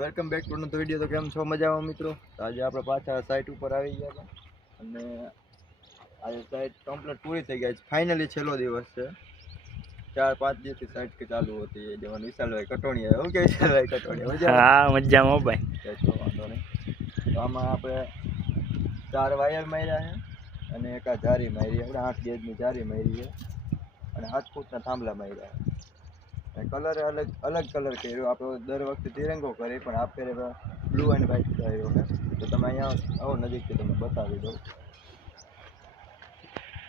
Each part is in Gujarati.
વેલકમ બેક ટુ નો વિડીયો. તો કેમ છો? મજામાં મિત્રો? તો આજે આપણે પાછા સાઇટ ઉપર આવી ગયા હતા અને આજે સાઇટ કમ્પ્લીટ પૂરી થઈ ગઈ છે. ફાઇનલી છેલ્લો દિવસ છે. 4-5 દિવસથી સાઇટ કે ચાલુ હતી. એ જવાનું વિશાલભાઈ કટોણી આવ્યો. હું કે વિશાલભાઈ કટોણી મજામાં? હા, મજામાં ભાઈ. તો વાંધો નહીં. તો આમાં આપણે 4 વાયર માર્યા છે અને એક આ જારી મારી. આપણે 8 ગેજની જારી મારી છે અને 8 ફૂટના થાંભલા માર્યા છે. કલર અલગ કલર કર્યો. આપણે દર વખતે તિરંગો કરીએ પણ આ ફેરે બ્લુ એન્ડ વ્હાઇટ કર્યો છે. તો તમે અહીંયા આવો નજીકથી તમને બતાવી દઉં.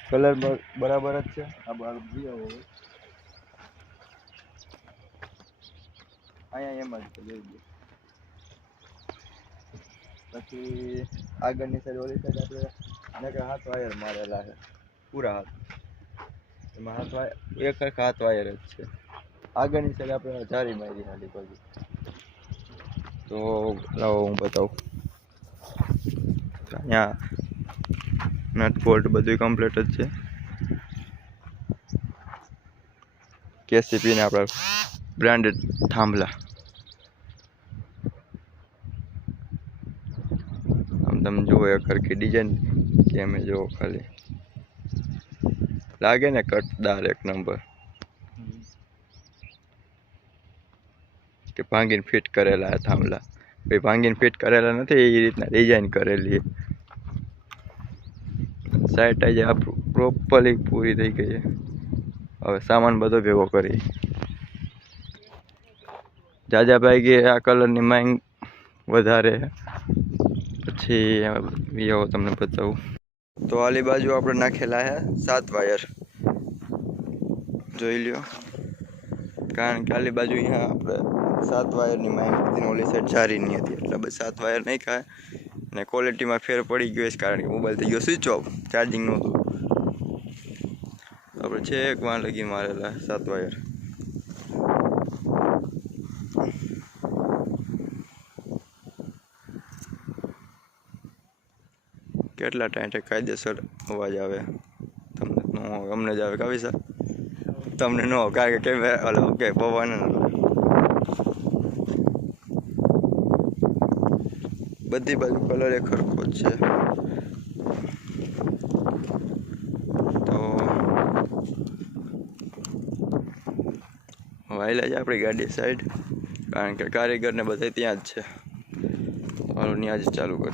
કલર બરાબર જ છે. આ બાળક બી આવો અહીંયા એમ જ છે, જોઈ દો. પછી આગળની સાઈડ ઓલી સાઈડ આપણે નકર 7 વાયર મારેલા છે, પૂરા હાથ. એમાં 7 વાયર એક 7 વાયર જ છે. આગળની સાઈડ આપણે જારી મારી હાલી બાજુ. તો લાવો હું બતાવું. અહીંયા નટ બોલ્ટ બધું કમ્પ્લીટ જ છે. કેસીપી ને આપણા બ્રાન્ડેડ થાંભલા. આમ તમે જુઓ એક સરખી ડિઝાઇન કે અમે જુઓ ખાલી લાગે ને કટદાર એક નંબર કે ભાંગીને ફિટ કરેલા થાંભલા. ભાઈ ભાંગીને ફિટ કરેલા નથી, એ રીતના ડિઝાઇન કરેલી. સાઈટ આજે આ પ્રોપરલી પૂરી થઈ ગઈ છે. હવે સામાન બધો ભેગો કરી. જાજાભાઈ કે આ કલરની માંગ વધારે. પછી વિડીયો તમને બતાવું. તો આલી બાજુ આપણે નાખેલા છે 7 વાયર, જોઈ લ્યો. કારણ કે આલી બાજુ અહીંયા આપણે 7 વાયરની માંગ હતી, ઓલી સાઈડ જારીની હતી, એટલે બસ 7 વાયર નહીં ખાય. અને ક્વોલિટીમાં ફેર પડી ગયો છે કારણ કે મોબાઈલ થઈ ગયો સ્વિચ ઓફ, ચાર્જિંગ નહોતું. આપણે છેક વાં લગી મારેલા 7 વાયર. કેટલા ટાઈમે કાયદેસર અવાજ આવે. તમને ન આવે, અમને જ આવે. કાવી સર તમને ન આવે કારણ કે કેમેરા ઓલો કે પવન બધી બાજુ કલર એક સરખો જ છે. તો વાયલા જ આપણી ગાડી સાઈડ, કારણ કે કારીગરને બધા ત્યાં જ છે. હાલો ત્યાં જ ચાલુ કરી.